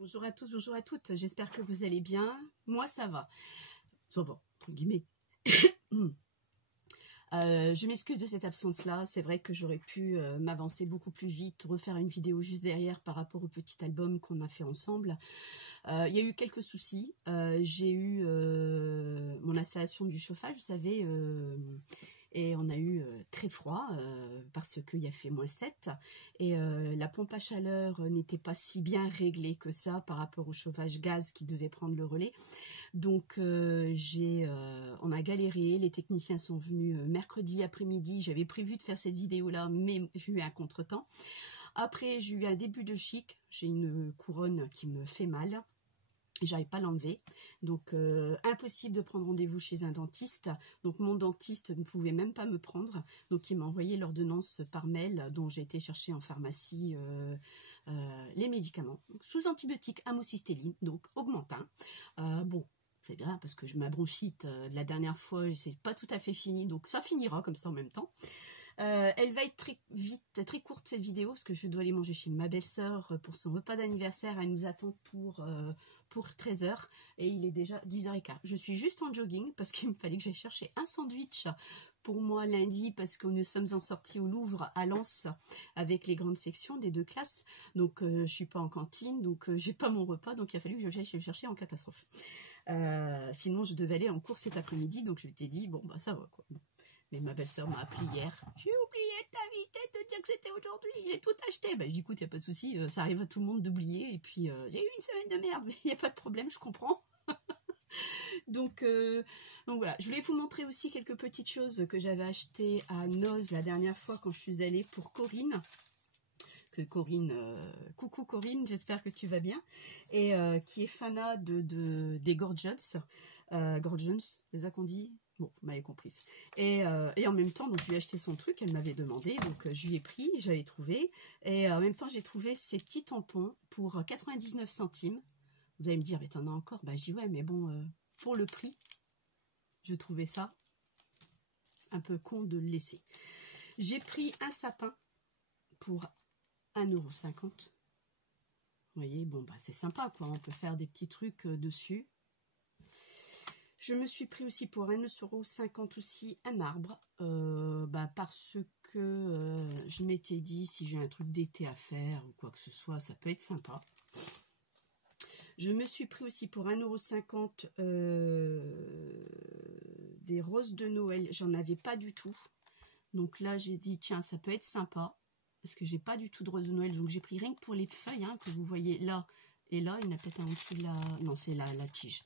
Bonjour à tous, bonjour à toutes, j'espère que vous allez bien. Moi ça va, entre guillemets. Je m'excuse de cette absence-là, c'est vrai que j'aurais pu m'avancer beaucoup plus vite, refaire une vidéo juste derrière par rapport au petit album qu'on a fait ensemble. Il y a eu quelques soucis, j'ai eu mon installation du chauffage, vous savez, et on a eu très froid parce qu'il a fait -7 et la pompe à chaleur n'était pas si bien réglée que ça par rapport au chauffage gaz qui devait prendre le relais. Donc on a galéré, les techniciens sont venus mercredi après-midi, j'avais prévu de faire cette vidéo là mais j'ai eu un contretemps. Après j'ai eu un début de chic, j'ai une couronne qui me fait mal. J'arrive pas à l'enlever, donc impossible de prendre rendez-vous chez un dentiste. Donc mon dentiste ne pouvait même pas me prendre, donc il m'a envoyé l'ordonnance par mail dont j'ai été chercher en pharmacie les médicaments sous antibiotiques, amoxicilline, donc Augmentin. Bon, c'est bien parce que ma bronchite de la dernière fois c'est pas tout à fait fini, donc ça finira comme ça en même temps. Elle va être très courte cette vidéo parce que je dois aller manger chez ma belle-sœur pour son repas d'anniversaire. Elle nous attend pour 13 h et il est déjà 10 h 15. Je suis juste en jogging parce qu'il me fallait que j'aille chercher un sandwich pour moi lundi parce que nous sommes en sortie au Louvre à Lens avec les grandes sections des deux classes. Donc je suis pas en cantine, donc j'ai pas mon repas, donc il a fallu que j'aille le chercher en catastrophe. Sinon je devais aller en cours cet après-midi, donc je t'ai dit bon bah ça va quoi. Bon. Mais ma belle-sœur m'a appelé hier. J'ai oublié de t'inviter, de te dire que c'était aujourd'hui. J'ai tout acheté. Bah, je dis, écoute, il n'y a pas de souci. Ça arrive à tout le monde d'oublier. Et puis, j'ai eu une semaine de merde. Mais il n'y a pas de problème, je comprends. donc voilà. Je voulais vous montrer aussi quelques petites choses que j'avais achetées à Noz la dernière fois quand je suis allée pour Corinne. Coucou Corinne, j'espère que tu vas bien. Et qui est fanat des Gorgeons. Gorgeons, c'est ça qu'on dit? Bon, vous m'avez comprise. Et en même temps, donc je lui ai acheté son truc, elle m'avait demandé, donc je lui ai pris, j'avais trouvé. Et en même temps, j'ai trouvé ces petits tampons pour 99 centimes. Vous allez me dire, mais t'en as encore? Bah, je dis, ouais, mais bon, pour le prix, je trouvais ça un peu con de le laisser. J'ai pris un sapin pour 1,50 €. Vous voyez, bon, bah, c'est sympa, quoi. On peut faire des petits trucs dessus. Je me suis pris aussi pour 1,50 € aussi un arbre, parce que je m'étais dit si j'ai un truc d'été à faire ou quoi que ce soit, ça peut être sympa. Je me suis pris aussi pour 1,50 € des roses de Noël, j'en avais pas du tout. Donc là j'ai dit tiens ça peut être sympa, parce que j'ai pas du tout de roses de Noël, donc j'ai pris rien que pour les feuilles que vous voyez là. Et là, il y en a peut-être un en dessous de la... Non, c'est la tige.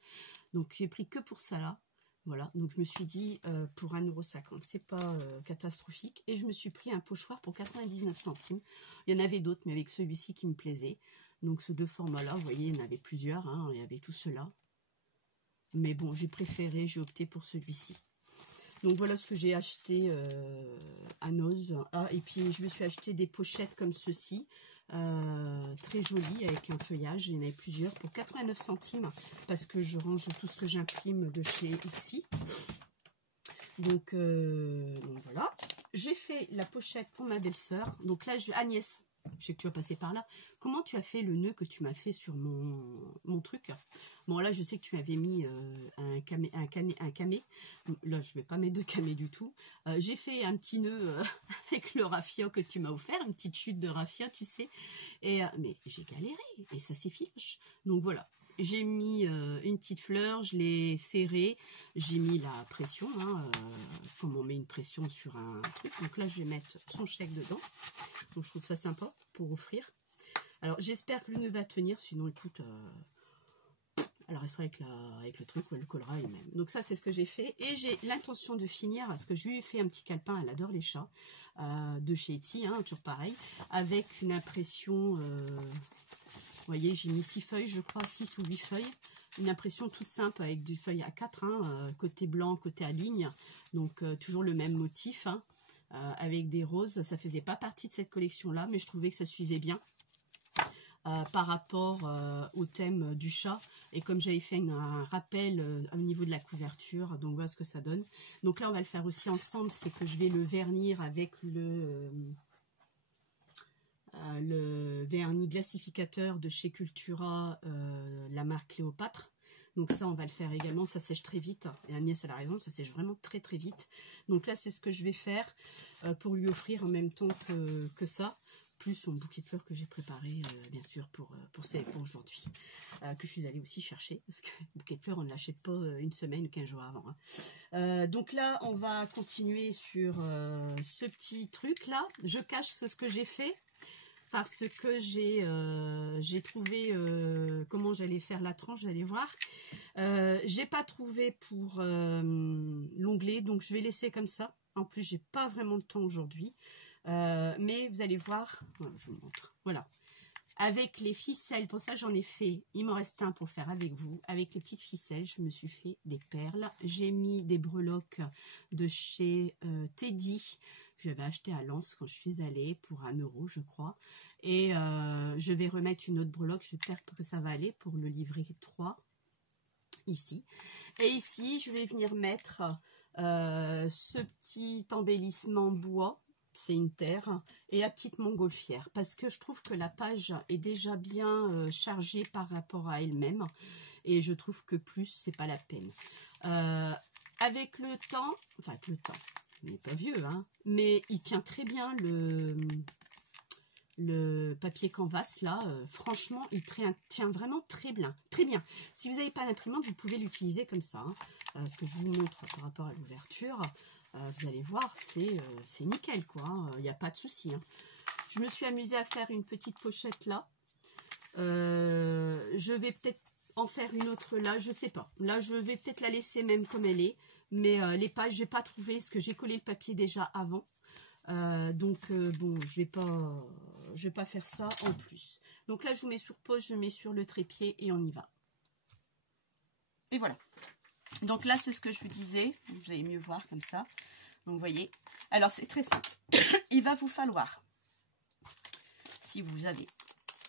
Donc, j'ai pris que pour ça, là. Voilà. Donc, je me suis dit, pour 1,50 €, c'est pas catastrophique. Et je me suis pris un pochoir pour 99 centimes. Il y en avait d'autres, mais avec celui-ci qui me plaisait. Donc, ce deux formats-là, vous voyez, il y en avait plusieurs. Il y avait tout cela. Mais bon, j'ai opté pour celui-ci. Donc, voilà ce que j'ai acheté à Noz. Ah, et puis, je me suis acheté des pochettes comme ceci. Très joli avec un feuillage, il y en avait plusieurs pour 89 centimes parce que je range tout ce que j'imprime de chez Etsy. Donc voilà, j'ai fait la pochette pour ma belle-sœur. Donc là, Agnès, je sais que tu vas passer par là. Comment tu as fait le nœud que tu m'as fait sur mon truc? Bon, là, je sais que tu avais mis un camé. Là, je ne vais pas mettre de camé du tout. J'ai fait un petit nœud avec le raffia que tu m'as offert, une petite chute de raffia, tu sais. Mais j'ai galéré et ça s'effiloche. Donc voilà, j'ai mis une petite fleur, je l'ai serrée, j'ai mis la pression, comme on met une pression sur un truc. Donc là, je vais mettre son chèque dedans. Donc je trouve ça sympa pour offrir. Alors j'espère que le nœud va tenir, sinon écoute... elle restera avec le truc ou elle le collera elle-même. Donc ça, c'est ce que j'ai fait. Et j'ai l'intention de finir, parce que je lui ai fait un petit calepin, elle adore les chats, de chez Etsy, toujours pareil, avec une impression, vous voyez, j'ai mis 6 feuilles, je crois, 6 ou 8 feuilles. Une impression toute simple avec des feuilles A4, côté blanc, côté à ligne. Donc toujours le même motif, avec des roses. Ça faisait pas partie de cette collection-là, mais je trouvais que ça suivait bien. Par rapport au thème du chat, et comme j'avais fait un rappel au niveau de la couverture, donc voilà ce que ça donne. Donc là on va le faire aussi ensemble, c'est que je vais le vernir avec le le vernis glacificateur de chez Cultura, la marque Cléopâtre. Donc ça, on va le faire également. Ça sèche très vite. Et Agnès, elle a raison, ça sèche vraiment très très vite. Donc là, c'est ce que je vais faire pour lui offrir en même temps que ça. Plus son bouquet de fleurs que j'ai préparé, bien sûr, pour aujourd'hui. Que je suis allée aussi chercher. Parce que le bouquet de fleurs, on ne l'achète pas une semaine ou 15 jours avant. Hein. Donc là, on va continuer sur ce petit truc-là. Je cache ce que j'ai fait. Parce que j'ai trouvé comment j'allais faire la tranche, vous allez voir. J'ai pas trouvé pour l'onglet, donc je vais laisser comme ça. En plus, j'ai pas vraiment le temps aujourd'hui. Mais vous allez voir, voilà, je vous montre. Voilà. Avec les ficelles, pour ça j'en ai fait, il m'en reste un pour faire avec vous. Avec les petites ficelles, je me suis fait des perles. J'ai mis des breloques de chez Teddy. J'avais acheté à Lens quand je suis allée pour 1 € je crois. Et je vais remettre une autre breloque, j'espère que ça va aller pour le livret 3 ici. Et ici, je vais venir mettre ce petit embellissement bois. C'est une terre et la petite montgolfière parce que je trouve que la page est déjà bien chargée par rapport à elle-même et je trouve que plus c'est pas la peine. Avec le temps, enfin avec le temps, il n'est pas vieux, hein, mais il tient très bien le papier canvas là, franchement il tient vraiment très bien, très bien. Si vous n'avez pas d'imprimante, vous pouvez l'utiliser comme ça, hein, ce que je vous montre par rapport à l'ouverture. Vous allez voir, c'est nickel quoi, il n'y a pas de souci. Hein. Je me suis amusée à faire une petite pochette là. Je vais peut-être en faire une autre là, je sais pas. Là, je vais peut-être la laisser même comme elle est. Mais les pages, j'ai pas trouvé, parce que j'ai collé le papier déjà avant. Donc, bon, je vais pas faire ça en plus. Donc là, je vous mets sur pause, je mets sur le trépied et on y va. Et voilà. Donc là, c'est ce que je vous disais. Vous allez mieux voir comme ça. Donc, vous voyez. Alors, c'est très simple. Il va vous falloir, si vous avez...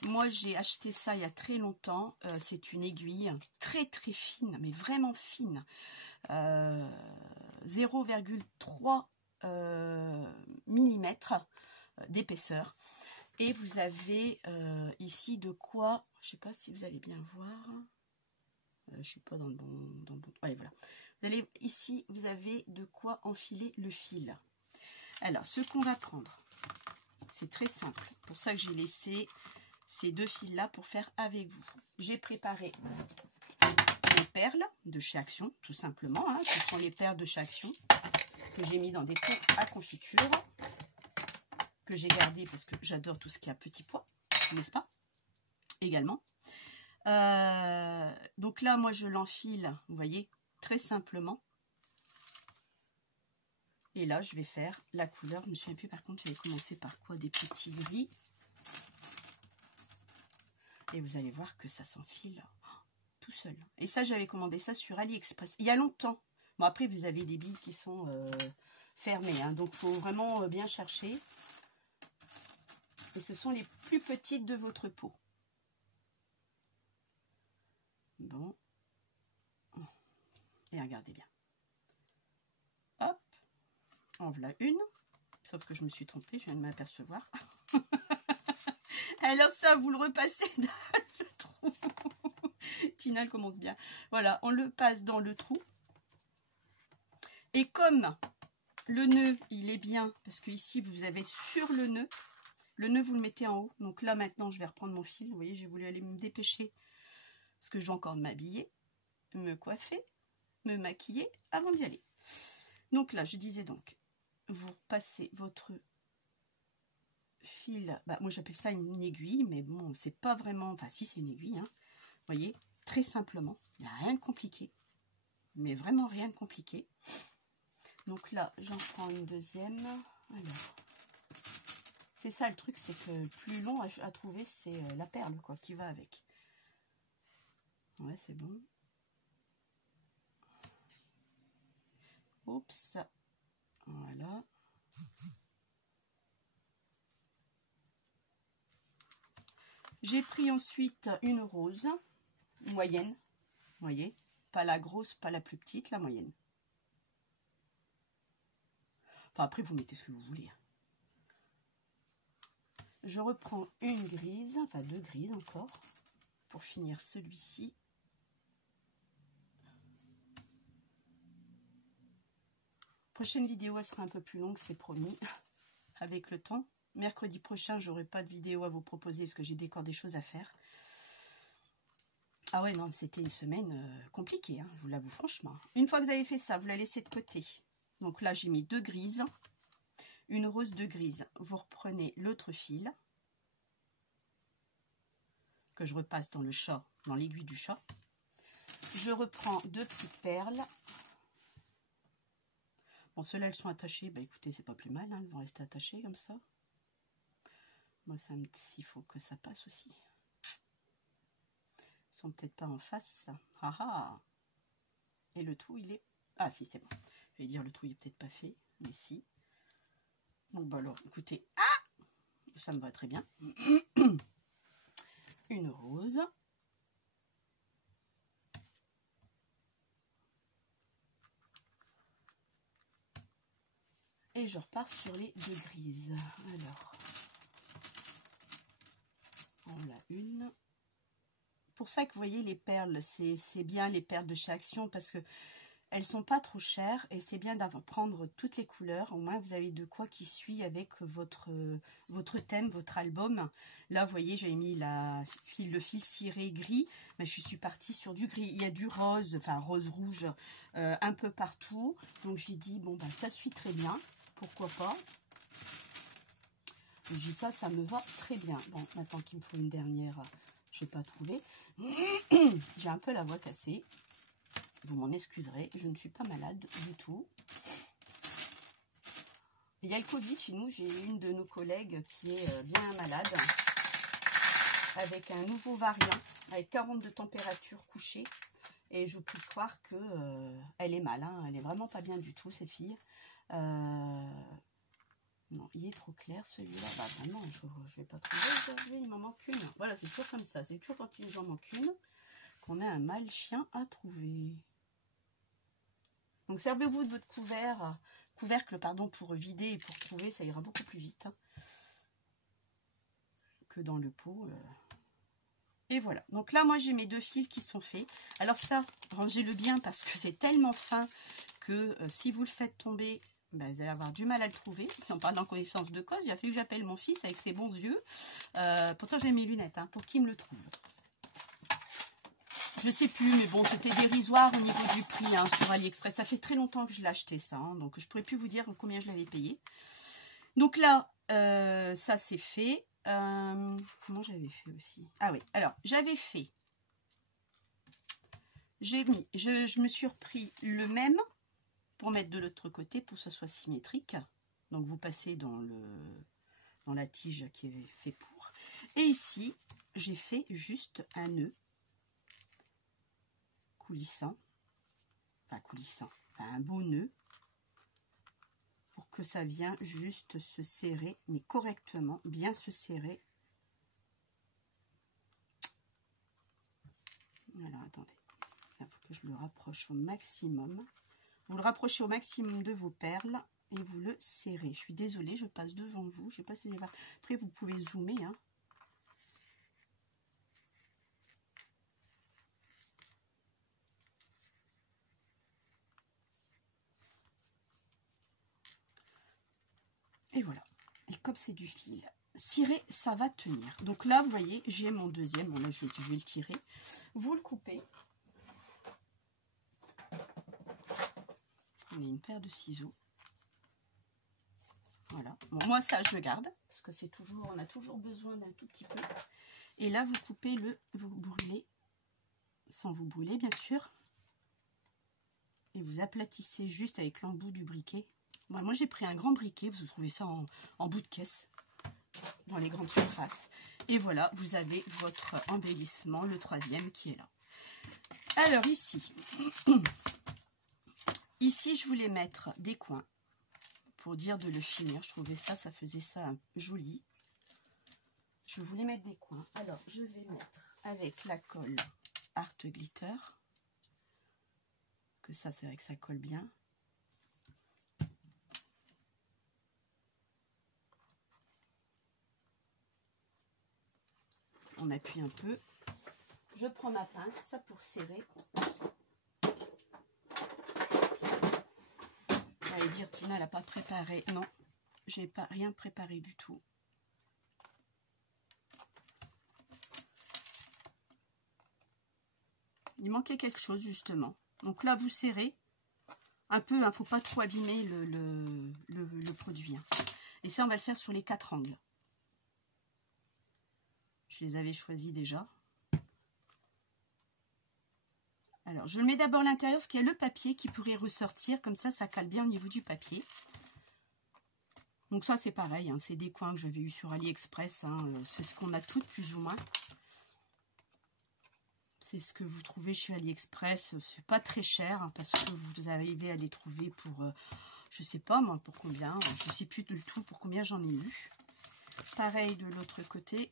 Moi, j'ai acheté ça il y a très longtemps. C'est une aiguille très, très fine, mais vraiment fine. 0,3 mm d'épaisseur. Et vous avez ici de quoi... Je ne sais pas si vous allez bien voir... je suis pas dans le bon... Allez, voilà. Vous allez, ici, vous avez de quoi enfiler le fil. Alors, ce qu'on va prendre, c'est très simple. Pour ça que j'ai laissé ces deux fils-là pour faire avec vous. J'ai préparé les perles de chez Action, tout simplement. Hein. Ce sont les perles de chez Action que j'ai mis dans des pots à confiture, que j'ai gardé parce que j'adore tout ce qui a petit pois, n'est-ce pas? Également. Donc là, moi, je l'enfile, vous voyez, très simplement. Et là, je vais faire la couleur. Je ne me souviens plus, par contre, j'avais commencé par quoi? Des petits gris. Et vous allez voir que ça s'enfile tout seul. Et ça, j'avais commandé ça sur AliExpress. Il y a longtemps. Bon, après, vous avez des billes qui sont fermées. Hein, donc, il faut vraiment bien chercher. Et ce sont les plus petites de votre pot. Bon. Et regardez bien. Hop. En voilà une. Sauf que je me suis trompée, je viens de m'apercevoir. Alors ça, vous le repassez dans le trou. Tina, elle commence bien. Voilà, on le passe dans le trou. Et comme le nœud, il est bien, parce que ici, vous avez sur le nœud, vous le mettez en haut. Donc là, maintenant, je vais reprendre mon fil. Vous voyez, j'ai voulu aller me dépêcher, parce que je dois encore m'habiller, me coiffer, me maquiller avant d'y aller. Donc là, je disais donc, vous passez votre fil, bah, moi j'appelle ça une aiguille, mais bon, c'est pas vraiment, enfin si c'est une aiguille, hein, vous voyez, très simplement, il n'y a rien de compliqué, mais vraiment rien de compliqué. Donc là, j'en prends une deuxième. Alors, c'est ça le truc, c'est que le plus long à trouver, c'est la perle, quoi, qui va avec. Ouais, c'est bon. Oups, voilà. J'ai pris ensuite une rose moyenne, vous voyez, pas la grosse, pas la plus petite, la moyenne. Enfin, après, vous mettez ce que vous voulez. Je reprends une grise, enfin 2 grises encore, pour finir celui-ci. Prochaine vidéo, elle sera un peu plus longue, c'est promis, avec le temps. Mercredi prochain, j'aurai pas de vidéo à vous proposer parce que j'ai encore des choses à faire. Ah ouais, non, c'était une semaine compliquée, hein, je vous l'avoue franchement. Une fois que vous avez fait ça, vous la laissez de côté. Donc là, j'ai mis 2 grises, une rose, 2 grises. Vous reprenez l'autre fil que je repasse dans le chat, dans l'aiguille du chat. Je reprends 2 petites perles. Bon, ceux-là, elles sont attachées. Bah écoutez, c'est pas plus mal, hein, elles vont rester attachées comme ça. Moi, ça me dit, il faut que ça passe aussi. Ils sont peut-être pas en face. Ah ah. Et le trou, il est... Ah si, c'est bon. Je vais dire, le trou, il est peut-être pas fait, mais si. Donc, bah alors, écoutez. Ah, ça me va très bien. Une rose. Et je repars sur les 2 grises. Alors, on a une. Pour ça que vous voyez les perles, c'est bien les perles de chez Action parce que elles sont pas trop chères et c'est bien d'avoir prendre toutes les couleurs. Au moins vous avez de quoi qui suit avec votre thème, votre album. Là vous voyez j'ai mis le fil ciré gris, mais je suis partie sur du gris. Il y a du rose, enfin rose rouge un peu partout. Donc j'ai dit bon bah ça suit très bien, pourquoi pas. J'ai dit ça me va très bien. Bon maintenant qu'il me faut une dernière, je n'ai pas trouvé. J'ai un peu la voix cassée. Vous m'en excuserez, je ne suis pas malade du tout. Il y a le Covid chez nous, j'ai une de nos collègues qui est bien malade, avec un nouveau variant, avec 40 de température couchée. Et je vous prie de croire que elle est mal, hein, elle est vraiment pas bien du tout, cette fille. Non, il est trop clair celui-là. Bah vraiment, je vais pas trouver aujourd'hui, il m'en manque une. Voilà, c'est toujours comme ça, c'est toujours quand il nous en manque une qu'on a un mal chien à trouver. Donc servez-vous de votre couvercle pardon, pour vider et pour trouver, ça ira beaucoup plus vite hein, que dans le pot. Et voilà, donc là moi j'ai mes 2 fils qui sont faits. Alors ça, rangez-le bien parce que c'est tellement fin que si vous le faites tomber, ben, vous allez avoir du mal à le trouver. Puis en parlant en connaissance de cause, il a fallu que j'appelle mon fils avec ses bons yeux. Pourtant j'ai mes lunettes hein, pour qu'il me le trouve. Je sais plus, mais bon, c'était dérisoire au niveau du prix hein, sur AliExpress. Ça fait très longtemps que je l'ai acheté, ça. Hein, donc, je ne pourrais plus vous dire combien je l'avais payé. Donc là, ça, c'est fait. Comment j'avais fait aussi? Ah oui, alors, j'avais fait... Je me suis repris le même pour mettre de l'autre côté pour que ce soit symétrique. Donc, vous passez dans la tige qui est fait pour. Et ici, j'ai fait juste un nœud. Coulissant, enfin un beau nœud pour que ça vienne juste se serrer, mais correctement, bien se serrer. Alors attendez, il faut que je le rapproche au maximum. Vous le rapprochez au maximum de vos perles et vous le serrez. Je suis désolée, je passe devant vous. Je sais pas si vous allez voir. Après, vous pouvez zoomer. Hein. Et voilà. Et comme c'est du fil ciré, ça va tenir. Donc là, vous voyez, j'ai mon deuxième. Bon, là, je vais le tirer. Vous le coupez. On a une paire de ciseaux. Voilà. Bon, moi, ça, je garde. Parce que c'est toujours, on a toujours besoin d'un tout petit peu. Et là, vous coupez vous brûlez. Sans vous brûler, bien sûr. Et vous aplatissez juste avec l'embout du briquet. Moi j'ai pris un grand briquet, vous trouvez ça en bout de caisse, dans les grandes surfaces. Et voilà, vous avez votre embellissement, le 3e qui est là. Alors ici, ici je voulais mettre des coins, pour dire de le finir. Je trouvais ça faisait ça joli. Je voulais mettre des coins. Alors je vais mettre avec la colle Art Glitter, que ça c'est vrai que ça colle bien. on appuie un peu. Je prends ma pince pour serrer. J'allais dire, Tina, elle n'a pas préparé. Non, j'ai pas rien préparé du tout. Il manquait quelque chose, justement. Donc là, vous serrez un peu, il ne faut pas trop abîmer le produit. Hein. Et ça, on va le faire sur les 4 angles. Je les avais choisis déjà. Alors, je le mets d'abord à l'intérieur, parce qu'il y a le papier qui pourrait ressortir. Comme ça, ça cale bien au niveau du papier. Donc ça, c'est pareil. Hein, c'est des coins que j'avais eu sur AliExpress. Hein, c'est ce qu'on a toutes, plus ou moins. C'est ce que vous trouvez chez AliExpress. C'est pas très cher, hein, parce que vous arrivez à les trouver pour... je sais pas, moi, pour combien. Je sais plus du tout pour combien j'en ai eu. Pareil de l'autre côté.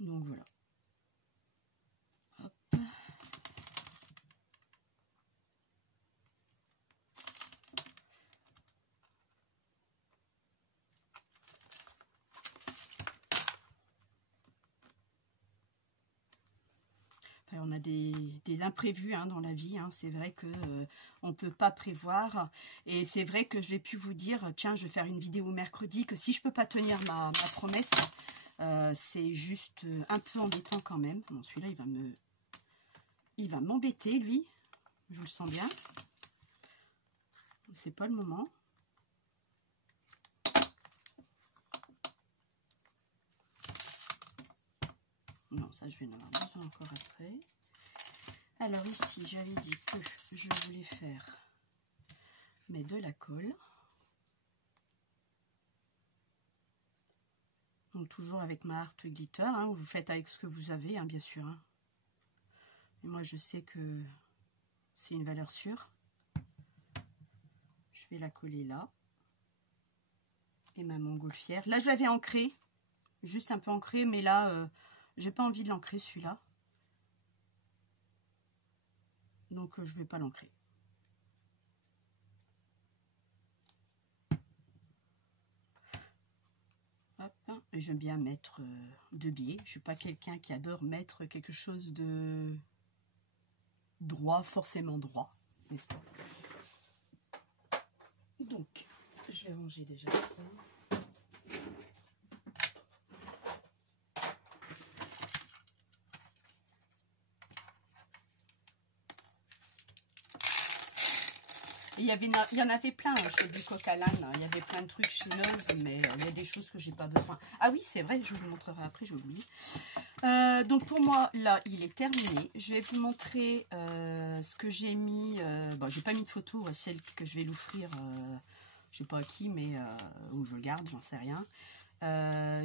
Donc voilà. Hop. Enfin, on a des imprévus hein, dans la vie. Hein. C'est vrai que on ne peut pas prévoir. Et c'est vrai que je vais pu vous dire, tiens, je vais faire une vidéo mercredi, que si je ne peux pas tenir ma promesse, c'est juste un peu embêtant quand même. Bon, celui-là, il va m'embêter, lui. Je le sens bien. C'est pas le moment. Non, ça, je vais en avoir besoin encore après. Alors ici, j'avais dit que je voulais faire mais de la colle. Donc toujours avec ma Art Glitter, hein, vous faites avec ce que vous avez, hein, bien sûr. Hein. Et moi, je sais que c'est une valeur sûre. Je vais la coller là. Et ma montgolfière. Là, je l'avais ancrée, juste un peu ancrée, mais là, j'ai pas envie de l'ancrer celui-là. Donc, je vais pas l'ancrer. Hop, et j'aime bien mettre de biais. Je suis pas quelqu'un qui adore mettre quelque chose de droit, forcément droit, n'est-ce pas? Donc, je vais ranger déjà ça. Il y en avait plein hein, chez du Coq à l'âne. Il y avait plein de trucs chez Noz, mais il y a des choses que j'ai pas besoin. Ah oui, c'est vrai, je vous le montrerai après, j'ai oublié. Donc pour moi, là, il est terminé. Je vais vous montrer ce que j'ai mis. Bon, j'ai pas mis de photo, celle que je vais l'offrir, je sais pas à qui, mais où je le garde, j'en sais rien.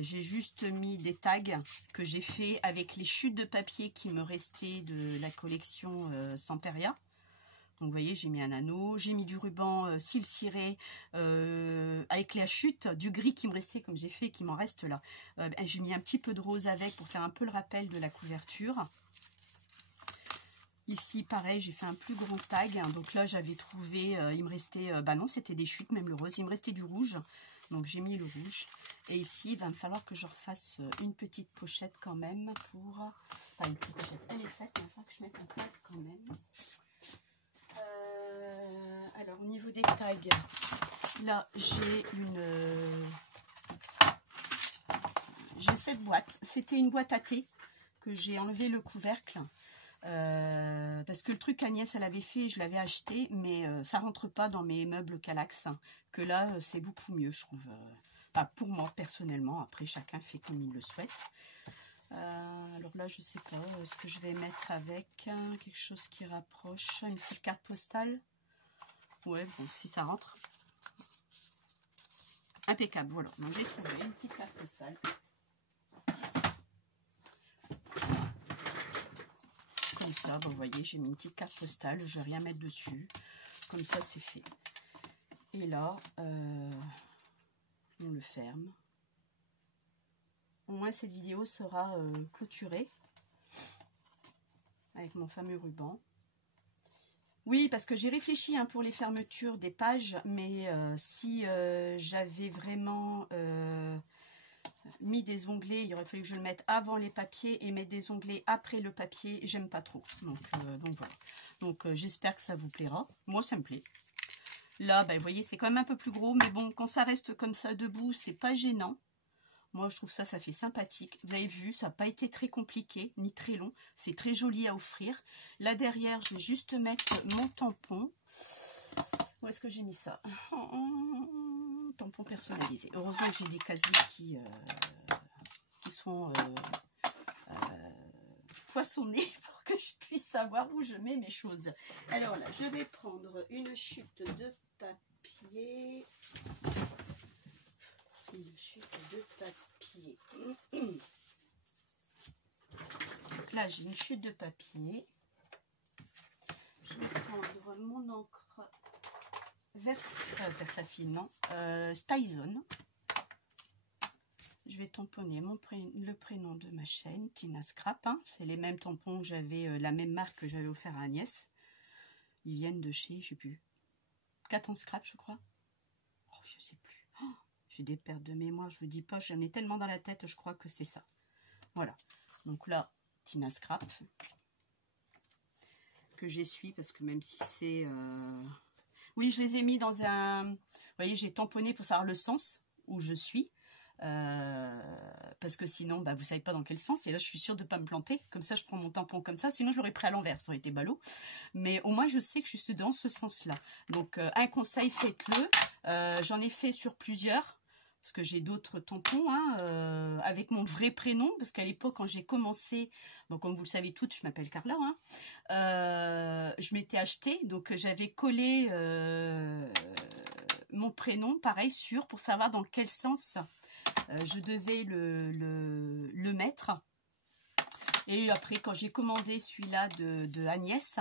J'ai juste mis des tags que j'ai fait avec les chutes de papier qui me restaient de la collection Samperia. Donc vous voyez, j'ai mis un anneau, j'ai mis du ruban cils ciré avec la chute, du gris qui me restait comme j'ai fait, qui m'en reste là. J'ai mis un petit peu de rose avec pour faire un peu le rappel de la couverture. Ici, pareil, j'ai fait un plus grand tag. Donc là, j'avais trouvé, il me restait, bah non, c'était des chutes, même le rose. Il me restait du rouge, donc j'ai mis le rouge. Et ici, il va me falloir que je refasse une petite pochette quand même pour... Enfin, une petite pochette, elle est faite, mais il va falloir que je mette un tag quand même. Alors au niveau des tags, là j'ai cette boîte. C'était une boîte à thé que j'ai enlevé le couvercle parce que le truc Agnès elle avait fait, je l'avais acheté, mais ça rentre pas dans mes meubles Kallax. Que là c'est beaucoup mieux, je trouve. Enfin, pour moi personnellement. Après chacun fait comme il le souhaite. Alors là je sais pas ce que je vais mettre avec quelque chose qui rapproche, une petite carte postale. Ouais, bon, si ça rentre. Impeccable, voilà. Donc j'ai trouvé une petite carte postale. Comme comme ça. Vous voyez, j'ai mis une petite carte postale. Je vais rien mettre dessus. Comme ça, c'est fait. Et là, on le ferme. Au moins, cette vidéo sera clôturée avec mon fameux ruban. Oui, parce que j'ai réfléchi hein, pour les fermetures des pages, mais si j'avais vraiment mis des onglets, il aurait fallu que je le mette avant les papiers et mettre des onglets après le papier. J'aime pas trop. Donc voilà. Donc j'espère que ça vous plaira. Moi, ça me plaît. Là, ben, vous voyez, c'est quand même un peu plus gros, mais bon, quand ça reste comme ça debout, c'est pas gênant. Moi, je trouve ça, ça fait sympathique. Vous avez vu, ça n'a pas été très compliqué, ni très long. C'est très joli à offrir. Là, derrière, je vais juste mettre mon tampon. Où est-ce que j'ai mis ça? Tampon personnalisé. Heureusement que j'ai des casiers qui sont poissonnés pour que je puisse savoir où je mets mes choses. Alors là, je vais prendre une chute de papier. Une chute de papier. Donc là, j'ai une chute de papier. Je vais prendre mon encre Versafine, non, Stizone. Je vais tamponner le prénom de ma chaîne, Tina Scrap. Hein. C'est les mêmes tampons que j'avais, la même marque que j'avais offert à Agnès. Ils viennent de chez, je sais plus, 4 ans Scrap, je crois. Oh, je sais plus. Oh, j'ai des pertes de mémoire, je vous dis pas, j'en ai tellement dans la tête, je crois que c'est ça. Voilà. Donc là, Tina Scrap. Que j'essuie, parce que même si c'est... Oui, je les ai mis dans un... Vous voyez, j'ai tamponné pour savoir le sens où je suis. Parce que sinon, bah, vous ne savez pas dans quel sens. Et là, je suis sûre de ne pas me planter. Comme ça, je prends mon tampon comme ça. Sinon, je l'aurais pris à l'envers. Ça aurait été ballot. Mais au moins, je sais que je suis dans ce sens-là. Donc, un conseil, faites-le. J'en ai fait sur plusieurs. Parce que j'ai d'autres tampons hein, avec mon vrai prénom. Parce qu'à l'époque, quand j'ai commencé, bon, comme vous le savez toutes, je m'appelle Carla. Hein, je m'étais acheté. Donc, j'avais collé mon prénom, pareil, pour savoir dans quel sens je devais le mettre. Et après, quand j'ai commandé celui-là de Agnès,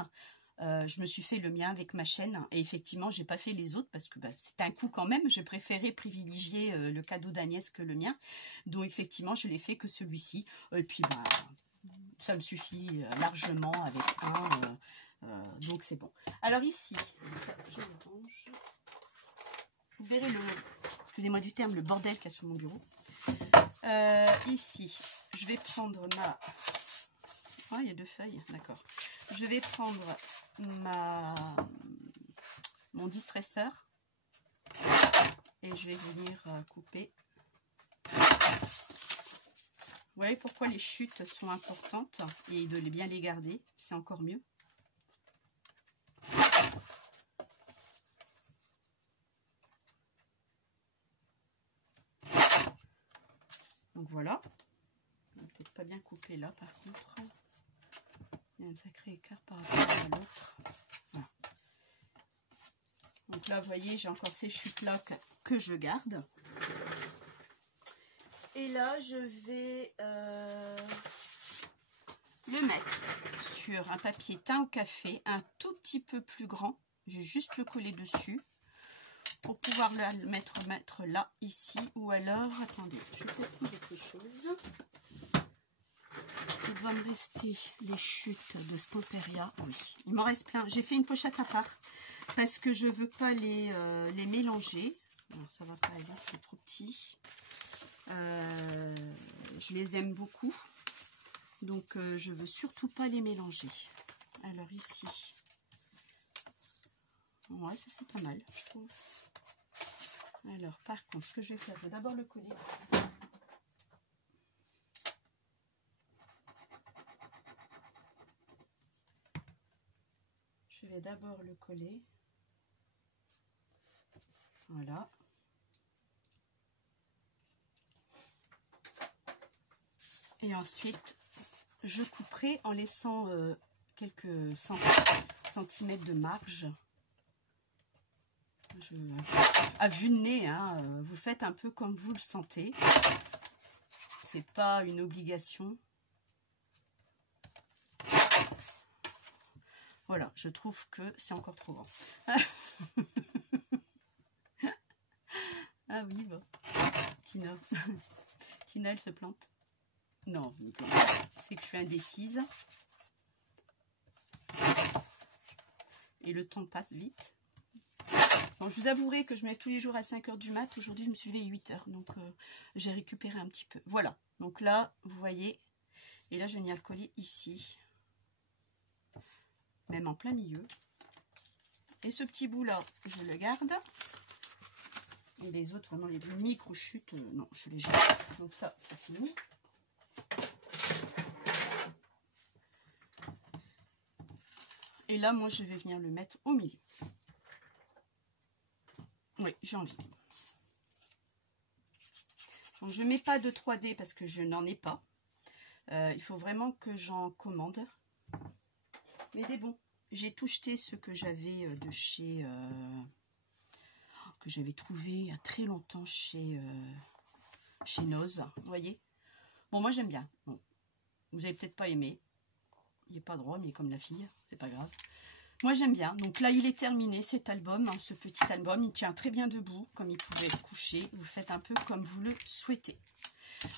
je me suis fait le mien avec ma chaîne. Et effectivement, j'ai pas fait les autres parce que bah, c'était un coût quand même. J'ai préféré privilégier le cadeau d'Agnès que le mien. Donc effectivement, je l'ai fait que celui-ci. Et puis, bah, ça me suffit largement avec un. Donc c'est bon. Alors ici, ça, je le range. Vous verrez excusez-moi du terme, le bordel qu'il y a sur mon bureau. Ici, je vais prendre ma... Ah, il y a 2 feuilles, d'accord. Je vais prendre mon distresseur et je vais venir couper. Vous voyez pourquoi les chutes sont importantes et de bien les garder, c'est encore mieux. Donc voilà. Peut-être pas bien coupé là par contre. Il y a un sacré écart par rapport à l'autre. Voilà. Donc là, vous voyez, j'ai encore ces chutes-là que je garde. Et là, je vais le mettre sur un papier teint au café, un tout petit peu plus grand. Je vais juste le coller dessus pour pouvoir le mettre là, ici. Ou alors, attendez, je vais prendre quelque chose. Il va me rester les chutes de Stamperia. Oui, il m'en reste plein. J'ai fait une pochette à part parce que je ne veux pas les mélanger. Alors, ça va pas aller, c'est trop petit. Je les aime beaucoup. Donc, je ne veux surtout pas les mélanger. Alors, ici. Ouais, ça c'est pas mal, je trouve. Alors, par contre, ce que je vais faire, je vais d'abord le coller. Je vais d'abord le coller. Voilà. Et ensuite, je couperai en laissant quelques centimètres de marge. À vue de nez, hein, vous faites un peu comme vous le sentez. C'est pas une obligation. Voilà, je trouve que c'est encore trop grand. Ah oui, bon. Tina. Tina, elle se plante. Non, c'est que je suis indécise. Et le temps passe vite. Bon, je vous avouerai que je me lève tous les jours à 5 h du mat. Aujourd'hui, je me suis levée à 8 h. Donc, j'ai récupéré un petit peu. Voilà. Donc là, vous voyez. Et là, je vais venir le coller ici. Même en plein milieu. Et ce petit bout-là, je le garde. Et les autres, vraiment, les micro-chutes, non, je les jette. Donc ça, c'est fini. Et là, moi, je vais venir le mettre au milieu. Oui, j'ai envie. Donc, je ne mets pas de 3D parce que je n'en ai pas. Il faut vraiment que j'en commande. Mais des bons. J'ai tout jeté ce que j'avais de chez... que j'avais trouvé il y a très longtemps chez Noz. Vous voyez? Bon, moi, j'aime bien. Bon, vous n'avez peut-être pas aimé. Il n'est pas droit, mais comme la fille. C'est pas grave. Moi, j'aime bien. Donc là, il est terminé, cet album, hein, ce petit album. Il tient très bien debout, comme il pouvait être couché. Vous faites un peu comme vous le souhaitez.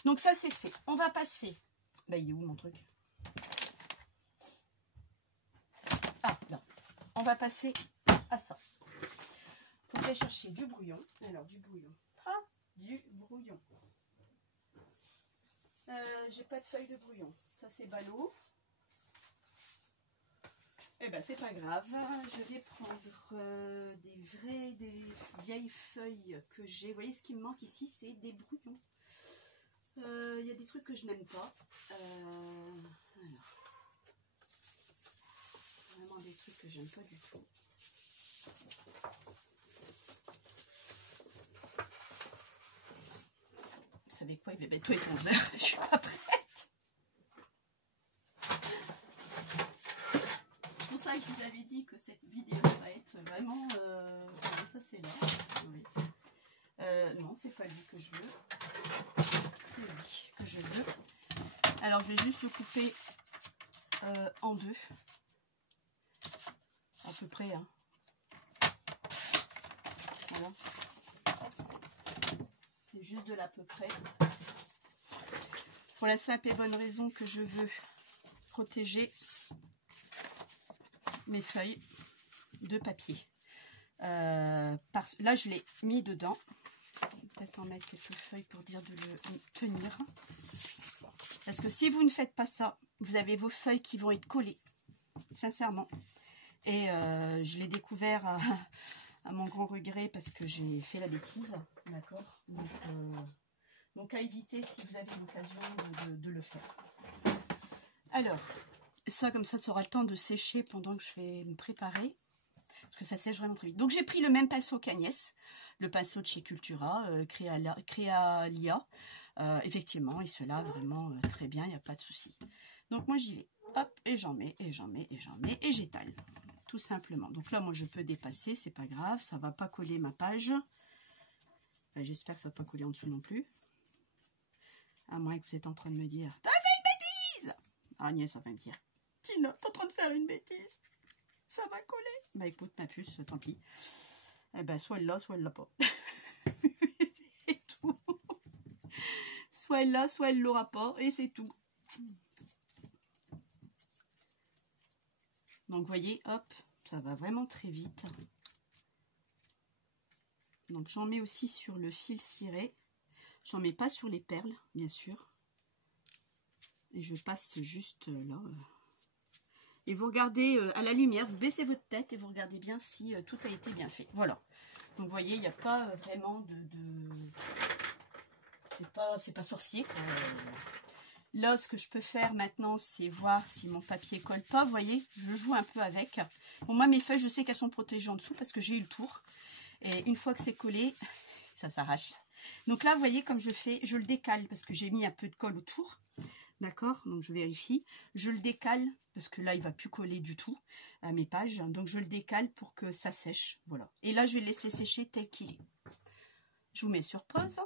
Donc ça, c'est fait. On va passer... Bah, il est où, mon truc? Ah, là. On va passer à ça. Il faut que j'aille chercher du brouillon. Alors, du brouillon. Ah, du brouillon. J'ai pas de feuille de brouillon. Ça, c'est ballot. Eh ben, c'est pas grave. Je vais prendre des vieilles feuilles que j'ai. Vous voyez, ce qui me manque ici, c'est des brouillons. Il y a des trucs que je n'aime pas. Alors. Vraiment des trucs que j'aime pas du tout. Vous savez quoi, il va bientôt être 11 h. Je suis pas prête. C'est pour ça que je vous avais dit que cette vidéo va être vraiment... ça c'est là. Oui. Non, c'est pas lui que je veux. C'est lui que je veux. Alors je vais juste le couper en deux. À peu près. Hein. Voilà. C'est juste de l'à peu près. Pour la simple et bonne raison que je veux protéger mes feuilles de papier. Là, je l'ai mis dedans. Je vais peut-être en mettre quelques feuilles pour dire de le tenir. Parce que si vous ne faites pas ça, vous avez vos feuilles qui vont être collées. Sincèrement. Et je l'ai découvert à mon grand regret parce que j'ai fait la bêtise. D'accord. Donc à éviter si vous avez l'occasion de le faire. Alors, ça comme ça aura le temps de sécher pendant que je vais me préparer. Parce que ça sèche vraiment très vite. Donc j'ai pris le même pinceau qu'Agnès. Le pinceau de chez Cultura, Créalia. Effectivement, il se lave vraiment très bien, il n'y a pas de souci. Donc moi j'y vais. Hop, et j'en mets, et j'en mets, et j'en mets, et j'étale. Tout simplement. Donc là, moi je peux dépasser, c'est pas grave, ça va pas coller ma page. Enfin, j'espère que ça va pas coller en dessous non plus. À moins que vous êtes en train de me dire, t'as fait une bêtise! Agnès, ça va me dire, Tina, t'es en train de faire une bêtise. Ça va coller. Bah écoute, ma puce, tant pis. Eh ben, soit elle l'a, soit elle l'a pas. C'est tout. Soit elle l'a, soit elle l'aura pas, et c'est tout. Donc, vous voyez, hop, ça va vraiment très vite. Donc, j'en mets aussi sur le fil ciré. J'en mets pas sur les perles, bien sûr. Et je passe juste là. Et vous regardez à la lumière, vous baissez votre tête et vous regardez bien si tout a été bien fait. Voilà. Donc, vous voyez, il n'y a pas vraiment de... C'est pas sorcier, quoi. Là, ce que je peux faire maintenant, c'est voir si mon papier colle pas. Vous voyez, je joue un peu avec. Bon, moi, mes feuilles, je sais qu'elles sont protégées en dessous parce que j'ai eu le tour. Et une fois que c'est collé, ça s'arrache. Donc là, vous voyez, comme je fais, je le décale parce que j'ai mis un peu de colle autour. D'accord? Donc, je vérifie. Je le décale parce que là, il ne va plus coller du tout à mes pages. Donc, je le décale pour que ça sèche. Voilà. Et là, je vais le laisser sécher tel qu'il est. Je vous mets sur pause.